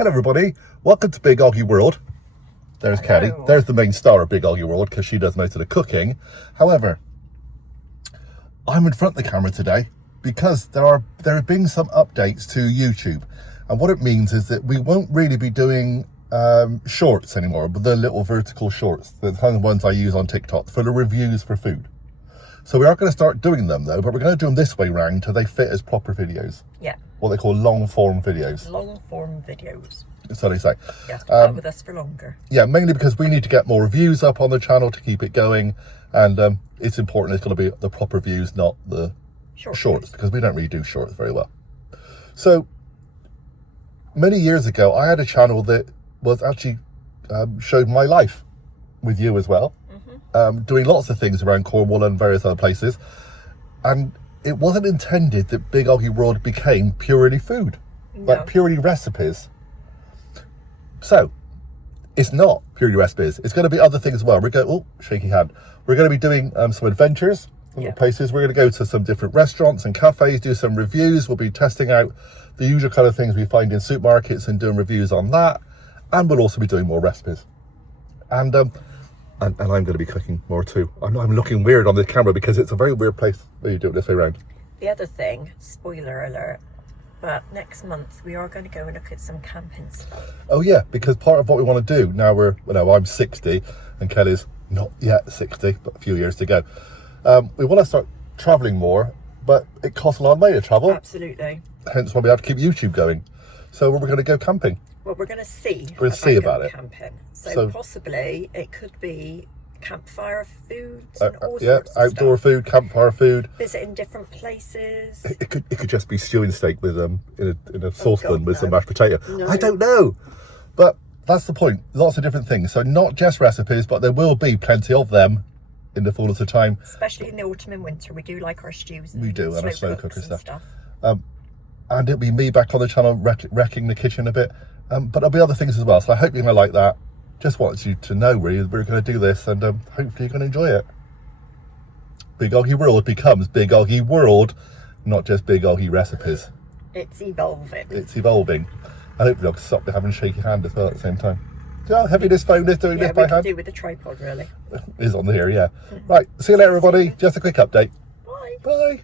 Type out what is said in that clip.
Hello everybody, welcome to Big Oggie World. There's Kelly, there's the main star of Big Oggie World because she does most of the cooking. However, I'm in front of the camera today because there have been some updates to YouTube. And what it means is that we won't really be doing shorts anymore, but the little vertical shorts, the kind of ones I use on TikTok for the reviews for food. So we are going to start doing them though, but we're going to do them this way round till they fit as proper videos. Yeah. What they call long form videos. Long form videos. So they say. You have to work with us for longer. Yeah, mainly because we need to get more reviews up on the channel to keep it going. And it's important it's going to be the proper views, not the shorts, because we don't really do shorts very well. So many years ago, I had a channel that was actually showed my life with you as well. Doing lots of things around Cornwall and various other places. And it wasn't intended that Big Oggie World became purely food, like purely recipes. So it's not purely recipes. It's going to be other things as well. We're going, oh, shaky hand. We're going to be doing some adventures, places. We're going to go to some different restaurants and cafes, do some reviews. We'll be testing out the usual kind of things we find in supermarkets and doing reviews on that. And we'll also be doing more recipes. And I'm going to be cooking more too. I'm looking weird on the camera because it's a very weird place where you do it this way around. The other thing, spoiler alert, but next month we are going to go and look at some camping stuff. Oh yeah, because part of what we want to do now I'm 60 and Kelly's not yet 60, but a few years to go. We want to start travelling more, but it costs a lot of money to travel. Absolutely. Hence why we have to keep YouTube going. So we're going to go camping. Well, we're going to see. We're going to see about it. Camping. So possibly it could be campfire foods and all sorts of outdoor stuff. food, campfire food. Visiting different places. It could just be stewing steak with in a saucepan with some mashed potato. No. I don't know, but that's the point. Lots of different things. So not just recipes, but there will be plenty of them in the fullness of time. Especially in the autumn and winter, we do like our stews. And we do, and our slow cooker stuff. And it'll be me back on the channel wrecking the kitchen a bit. But there'll be other things as well. So I hope you're going to like that. Just wanted you to know really we're going to do this, and hopefully you're going to enjoy it. Big Oggie World becomes Big Oggie World, not just Big Oggie recipes. It's evolving. It's evolving. And hopefully I'll stop having shaky hand as well at the same time. See how heavy this phone is doing this by hand? Yeah, we can do with the tripod really. It is on here, yeah. Right, see you later everybody. Just a quick update. Bye. Bye.